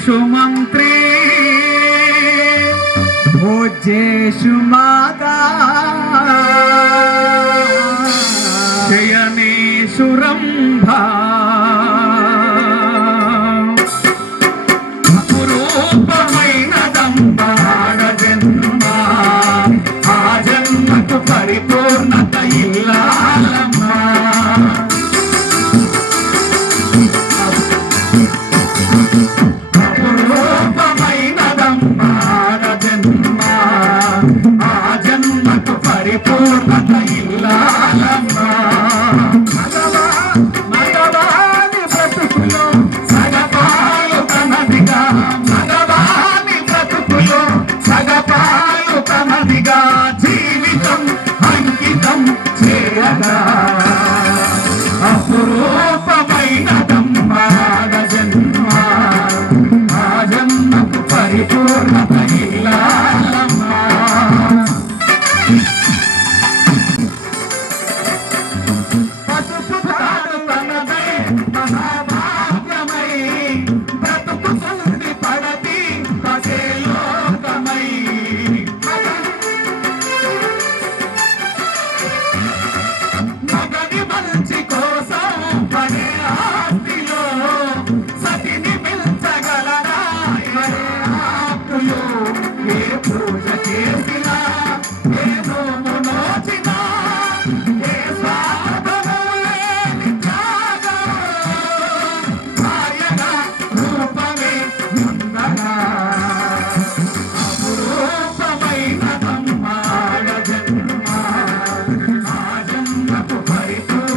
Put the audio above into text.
యేషు మంత్రే భోజేషు మాతా. శయనేశురంభా జీవితం అంకితం చేయగా. అప్పుడు happy.